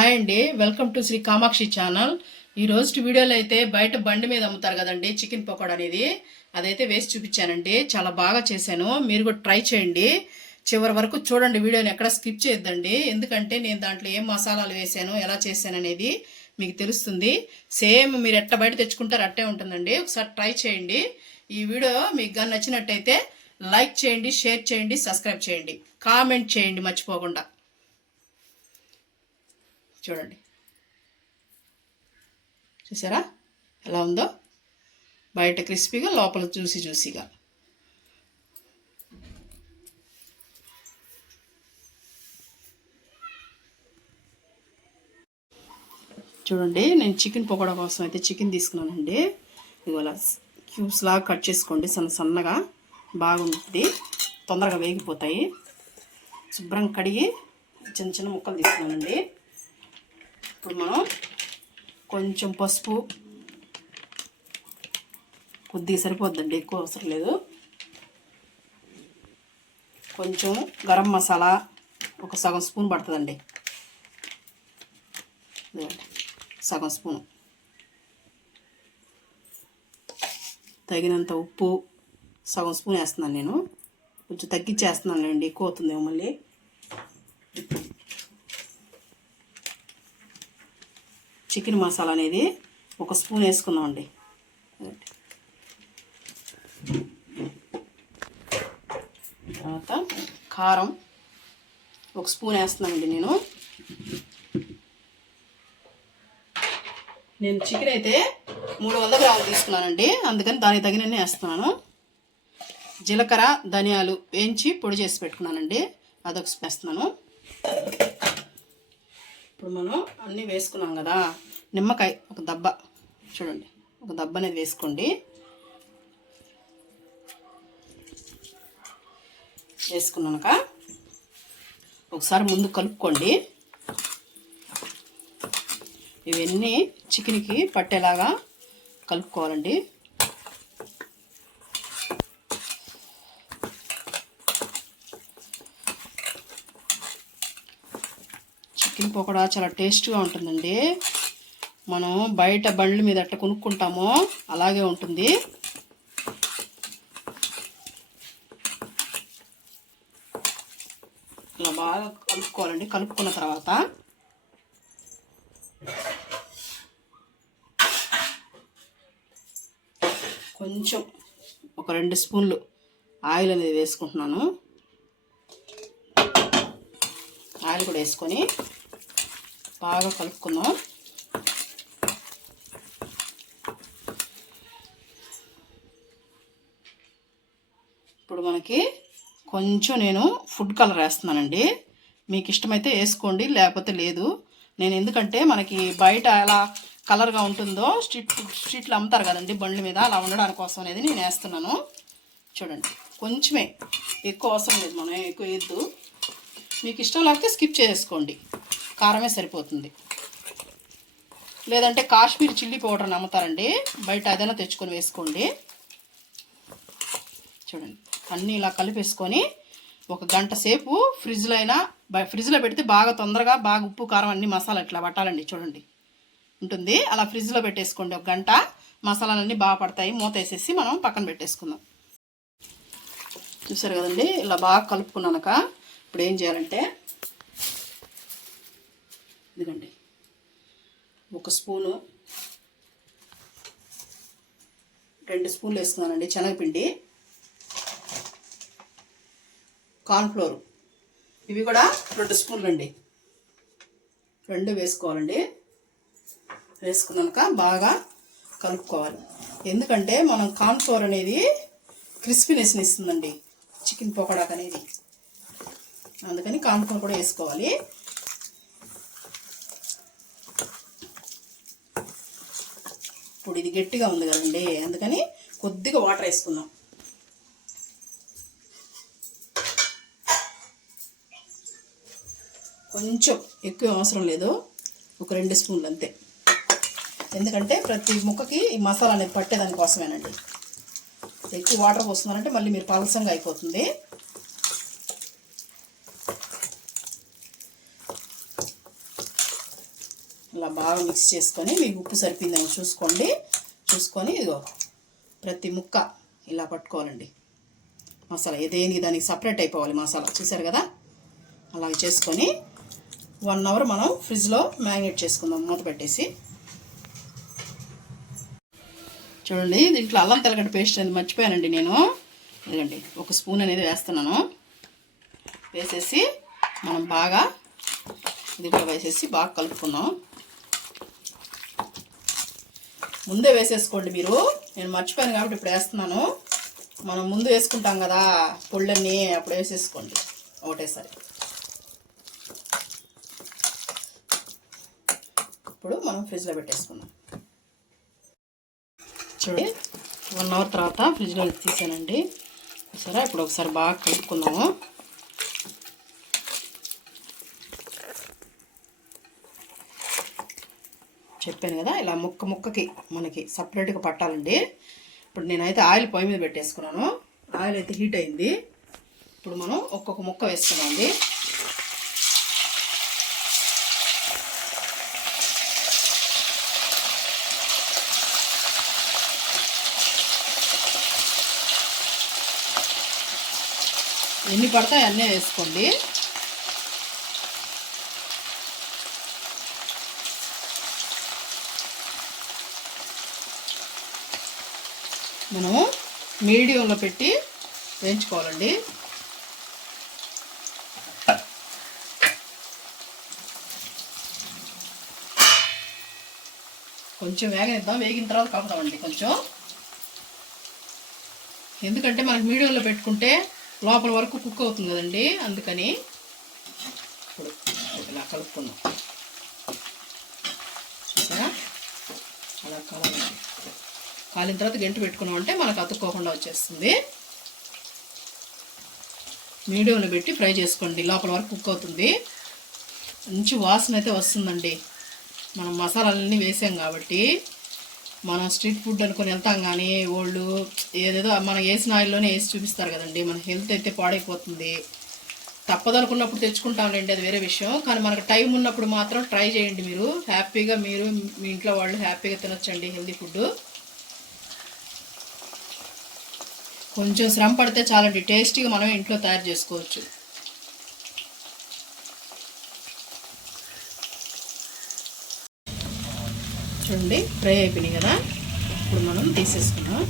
Hi అండి. Welcome to Shri Kamakshi channel. ఈ రోజు వీడియోలో అయితే బయట బండి మీద అమ్ముతారు కదండి చికెన్ పకోడా అనేది. అదైతే వేసి చూపించానండి. చాలా బాగా చేశాను. మీరు కూడా ట్రై చేయండి. చివరి వరకు చూడండి వీడియోని ఎక్కడ స్కిప్ చేయొద్దండి. ఎందుకంటే నేను దాంట్లో ఏం మసాలాలు వేసాను ఎలా చేశాను అనేది మీకు తెలుస్తుంది. సేమ్ మీరు ఎట్ట బయట తెచ్చుకుంటారు అట్టే ఉంటుందండి. ఒకసారి ట్రై చేయండి. ఈ వీడియో మీకు కానీ నచ్చినట్టయితే లైక్ చేయండి షేర్ చేయండి సబ్స్క్రైబ్ చేయండి. కామెంట్ చేయండి మర్చిపోకుండా. చూడండి. చూసారా? ఎలా ఉందో? బయట క్రిస్పీగా లోపల చూసి చూసిగా. చూడండి నేను చికెన్ పకోడా కోసం అయితే చికెన్ తీసుకున్నానండి. ఇవాళ క్యూబ్స్ లాగా కట్ చేసుకోండి సన్న సన్నగా. బాగుంటుంది. తొందరగా వేగిపోతాయి. శుభ్రంగా కడిగి చిన్న చిన్న ముక్కలు తీసుకున్నానండి. ఇప్పుడు మనం కొంచెం పసుపు. కొద్దిగా సరిపోద్దండి ఎక్కువ అవసరం లేదు. కొంచెం గరం మసాలా ఒక సగం స్పూన్ పడుతుందండి. సగం స్పూన్. తగినంత ఉప్పు సగం స్పూన్ వేస్తున్నాను నేను. కొంచెం తగ్గించేస్తున్నాను అండి ఎక్కువ అవుతుందేమో మళ్ళీ. చికెన్ మసాలా అనేది ఒక స్పూన్ వేసుకున్నామండి తర్వాత కారం ఒక స్పూన్ వేస్తున్నానండి నేను. నేను చికెన్ అయితే మూడు వందల గ్రాములు తీసుకున్నానండి. అందుకని దానికి తగినన్ని వేస్తున్నాను. జీలకర్ర ధనియాలు వేయించి పొడి చేసి పెట్టుకున్నానండి. అదొక వేస్తున్నాను. ఇప్పుడు మనం అన్నీ వేసుకున్నాం కదా నిమ్మకాయ ఒక దబ్బ చూడండి ఒక దబ్బ అనేది వేసుకోండి. వేసుకున్నాక ఒకసారి ముందు కలుపుకోండి. ఇవన్నీ చికెన్కి పట్టేలాగా కలుపుకోవాలండి. పకోడా చాలా టేస్ట్గా ఉంటుందండి. మనం బయట బండ్ల మీద ఎట్లా కొనుక్కుంటామో అలాగే ఉంటుంది. ఇలా బాగా కలుపుకోవాలండి. కలుపుకున్న తర్వాత కొంచెం ఒక రెండు స్పూన్లు ఆయిల్ అనేది వేసుకుంటున్నాను. ఆయిల్ కూడా వేసుకొని బాగా కలుపుకుందాం. ఇప్పుడు మనకి కొంచెం నేను ఫుడ్ కలర్ వేస్తున్నానండి. మీకు ఇష్టమైతే వేసుకోండి లేకపోతే లేదు. నేను ఎందుకంటే మనకి బయట ఎలా కలర్గా ఉంటుందో స్ట్రీట్ స్ట్రీట్లో అమ్ముతారు కదండి బండ్ల మీద అలా ఉండడానికి కోసం అనేది నేను వేస్తున్నాను. చూడండి కొంచెమే ఎక్కువ అవసరం లేదు మనం ఎక్కువ వేయద్దు. మీకు ఇష్టం లేకపోతే స్కిప్ చేసుకోండి కారమే సరిపోతుంది. లేదంటే కాశ్మీర్ చిల్లీ పౌడర్ అమ్ముతారండి బయట అదైనా తెచ్చుకొని వేసుకోండి. చూడండి. అన్నీ ఇలా కలిపేసుకొని ఒక గంట సేపు ఫ్రిడ్జ్లో అయినా ఫ్రిడ్జ్లో పెడితే బాగా తొందరగా బాగా ఉప్పు కారం అన్ని మసాలా ఇట్లా పట్టాలండి. చూడండి. ఉంటుంది. అలా ఫ్రిడ్జ్లో పెట్టేసుకోండి. ఒక గంట మసాలాలన్నీ బాగా పడతాయి. మూత వేసేసి మనం పక్కన పెట్టేసుకుందాం. చూసారు కదండి? ఇలా బాగా కలుపుకున్నాక ఇప్పుడు ఏం చేయాలంటే ఇదిగండి. ఒక స్పూను రెండు స్పూన్లు వేసుకున్నానండి శనగపిండి కార్న్ఫ్లోర్. ఇవి కూడా రెండు స్పూన్లు అండి రెండు వేసుకోవాలండి. వేసుకున్నాక బాగా కలుపుకోవాలి. ఎందుకంటే మనం కార్న్ఫ్లోర్ అనేది క్రిస్పీనెస్ని ఇస్తుందండి. చికెన్ పకోడాక్ అనేది. అందుకని కార్న్ఫ్లోర్ కూడా వేసుకోవాలి. ఇప్పుడు ఇది గట్టిగా ఉంది కదండి. అందుకని కొద్దిగా వాటర్ వేసుకుందాం. కొంచెం ఎక్కువ అవసరం లేదు. ఒక రెండు స్పూన్లు అంతే. ఎందుకంటే ప్రతి ముక్కకి ఈ మసాలా అనేది పట్టేదాని కోసమేనండి ఎక్కువ వాటర్ పోస్తున్నారంటే మళ్ళీ మీరు పలసంగా అయిపోతుంది. బాగా మిక్స్ చేసుకొని మీకు ఉప్పు సరిపోయిందని చూసుకోండి. చూసుకొని ఇదిగో ప్రతి ముక్క ఇలా పట్టుకోవాలండి. మసాలా దేనికి దానికి సపరేట్ అయిపోవాలి మసాలా చూసారు కదా? అలాగే చేసుకొని వన్ అవర్ మనం ఫ్రిడ్జ్లో మ్యారినేట్ చేసుకుందాం మూత పెట్టేసి. చూడండి దీంట్లో అల్లం తెల్లగడ్డ పేస్ట్ అనేది మర్చిపోయానండి నేను. ఇదిగండి ఒక స్పూన్ అనేది వేస్తున్నాను. వేసేసి మనం బాగా దీంట్లో వేసేసి బాగా కలుపుకున్నాం ముందే వేసేసుకోండి మీరు. నేను మర్చిపోయాను కాబట్టి ఇప్పుడు వేస్తున్నాను. మనం ముందు వేసుకుంటాం కదా పొళ్ళన్నీ అప్పుడు వేసేసుకోండి. ఒకటేసారి. ఇప్పుడు మనం ఫ్రిడ్జ్లో పెట్టేసుకుందాం. చూడండి వన్ అవర్ తర్వాత ఫ్రిడ్జ్లో తీసానండి. సరే ఇప్పుడు ఒకసారి బాగా కలుపుకుందాము. చెప్పాను కదా ఇలా ముక్క ముక్కకి మనకి సపరేట్గా పట్టాలండి. ఇప్పుడు నేనైతే ఆయిల్ పొయ్యి మీద పెట్టేసుకున్నాను. ఆయిల్ అయితే హీట్ అయింది. ఇప్పుడు మనం ఒక్కొక్క ముక్క వేసుకున్నామండి ఎన్ని పడతాయి అన్నీ వేసుకోండి. మీడియంలో పెట్టి వేయించుకోవాలండి. కొంచెం వేగనిద్దాం. వేగిన తర్వాత కలుపుదామండి కొంచెం. ఎందుకంటే మనకి మీడియంలో పెట్టుకుంటే లోపల వరకు కుక్ అవుతుంది కదండి. అందుకని ఇప్పుడు ఇలా కలుపుకుందాం. అలా కలవండి కాలిన తర్వాత గంట పెట్టుకున్నాం అంటే మనకు అతుక్కోకుండా వచ్చేస్తుంది. మీడియంలో పెట్టి ఫ్రై చేసుకోండి. లోపల వరకు కుక్ అవుతుంది. మంచి వాసన అయితే వస్తుందండి. మనం మసాలాలన్నీ వేసాం కాబట్టి మనం స్ట్రీట్ ఫుడ్ అనుకొని వెళ్తాం కానీ వాళ్ళు ఏదేదో మనం వేసిన ఆయిల్లోనే వేసి చూపిస్తారు కదండి. మన హెల్త్ అయితే పాడైపోతుంది. తప్పదనుకున్నప్పుడు తెచ్చుకుంటాంలేండి అది వేరే విషయం. కానీ మనకు టైం ఉన్నప్పుడు మాత్రం ట్రై చేయండి మీరు. హ్యాపీగా మీరు మీ ఇంట్లో వాళ్ళు హ్యాపీగా తినొచ్చండి హెల్తీ ఫుడ్ కొంచెం శ్రమ పడితే చాలండి టేస్టీగా మనం ఇంట్లో తయారు చేసుకోవచ్చు. చూడండి ఫ్రై అయిపోయినాయి కదా. ఇప్పుడు మనం తీసేసుకున్నాం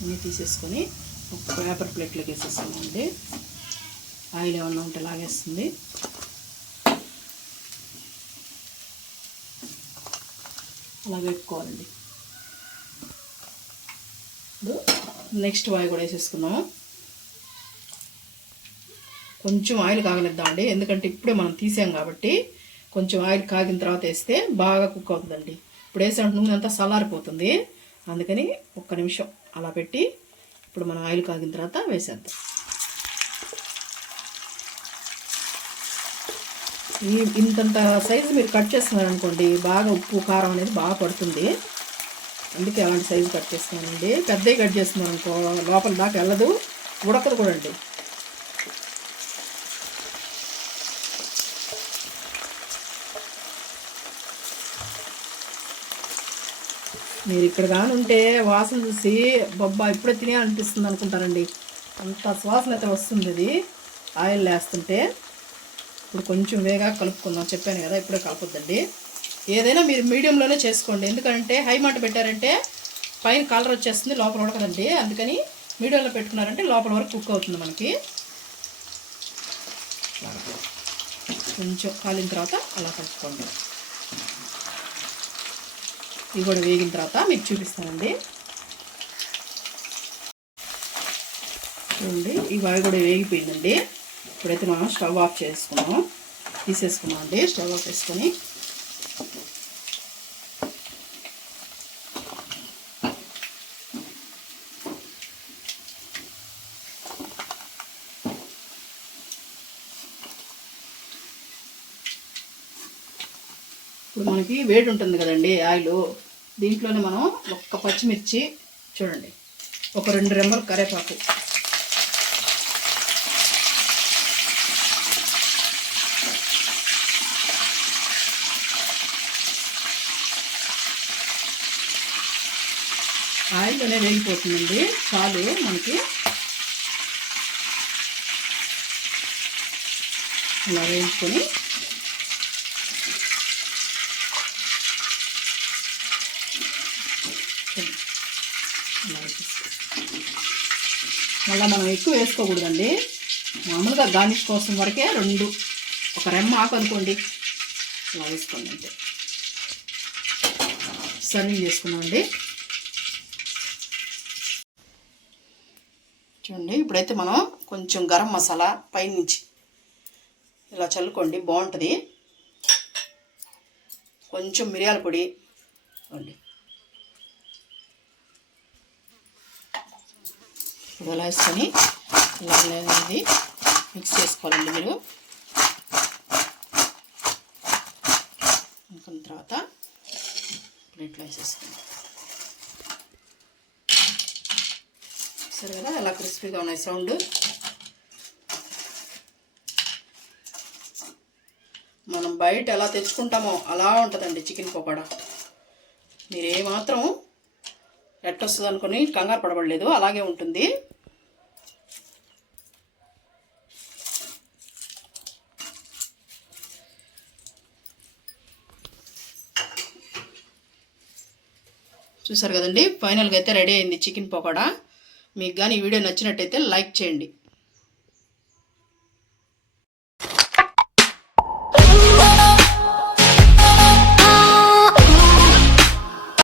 అన్నీ తీసేసుకొని ఒక పేపర్ ప్లేట్లోకి వేసేసుకున్నామండి ఆయిల్ ఏమన్నా ఉంటే లాగేస్తుంది. అలా పెట్టుకోవాలండి ఇప్పుడు నెక్స్ట్ ఆయిల్ కూడా వేసేసుకున్నాము కొంచెం ఆయిల్ కాగనిద్దామండి ఎందుకంటే ఇప్పుడే మనం తీసాం కాబట్టి కొంచెం ఆయిల్ కాగిన తర్వాత వేస్తే బాగా కుక్ అవుతుందండి. ఇప్పుడు వేసే నూనె అంతా చల్లారిపోతుంది అందుకని ఒక్క నిమిషం అలా పెట్టి ఇప్పుడు మనం ఆయిల్ కాగిన తర్వాత వేసేద్దాం. ఈ ఇంతంత సైజు మీరు కట్ చేస్తున్నారనుకోండి బాగా ఉప్పు కారం అనేది బాగా పడుతుంది. అందుకే అలాంటి సైజు కట్ చేస్తున్నానండి. పెద్దవి కట్ చేస్తున్నాం అనుకో లోపల దాకా వెళ్ళదు. ఉడకదు కూడా అండి. మీరు ఇక్కడ కానుంటే వాసన చూసి బొబ్బా ఇప్పుడే తినే అనిపిస్తుంది అనుకుంటారండి అంత సువాసన అయితే వస్తుంది అది. ఆయిల్ వేస్తుంటే ఇప్పుడు కొంచెం వేగా కలుపుకుందాం. చెప్పాను కదా ఇప్పుడే కలపొద్దండి. ఏదైనా మీరు మీడియంలోనే చేసుకోండి. ఎందుకంటే హై మంట పెట్టారంటే పైన కలర్ వచ్చేస్తుంది లోపల ఉడకదండి. అందుకని మీడియంలో పెట్టుకున్నారంటే లోపల వరకు కుక్ అవుతుంది మనకి. కొంచెం కాలిన తర్వాత అలా కలుపుకోండి. ఇవి కూడా వేగిన తర్వాత మీకు చూపిస్తానండి. చూడండి ఇవి అవి కూడా వేగిపోయిందండి. ఇప్పుడైతే మనం స్టవ్ ఆఫ్ చేసుకున్నాం. తీసేసుకున్నాం అండి స్టవ్ ఆఫ్ చేసుకొని ఇప్పుడు మనకి వేడి ఉంటుంది కదండి ఆయిల్. దీంట్లోనే మనం ఒక్క పచ్చిమిర్చి చూడండి ఒక రెండు రెమ్మలు కరేపాకు ఆయిల్ అనేది వేగిపోతుందండి చాలు మనకి. ఇలా వేయించుకొని మళ్ళీ మనం ఎక్కువ వేసుకోకూడదండి. మామూలుగా గార్నిష్ కోసం వరకే రెండు ఒక రెమ్మ ఆకు అనుకోండి. అలా వేసుకోండి అంతే. సర్వింగ్ చేసుకున్నామండి చూడండి ఇప్పుడైతే మనం కొంచెం గరం మసాలా పైనుంచి ఇలా చల్లుకోండి బాగుంటుంది. కొంచెం మిరియాల పొడి అండి ఇప్పుడు వేసుకొని ఇలా అనేది మిక్స్ చేసుకోవాలండి మీరు. అనుకున్న తర్వాత ప్లేట్లో వేసేసుకోండి. సరే కదా ఎలా క్రిస్పీగా ఉన్నాయి సౌండ్? మనం బయట ఎలా తెచ్చుకుంటామో అలా ఉంటుందండి చికెన్ పకోడా. మీరు ఏమాత్రం ఎట్టొస్తుంది అనుకుని కంగారు పడబడలేదు అలాగే ఉంటుంది. చూసారు కదండి ఫైనల్గా అయితే రెడీ అయింది చికెన్ పకోడా. మీకు కానీ ఈ వీడియో నచ్చినట్టయితే లైక్ చేయండి.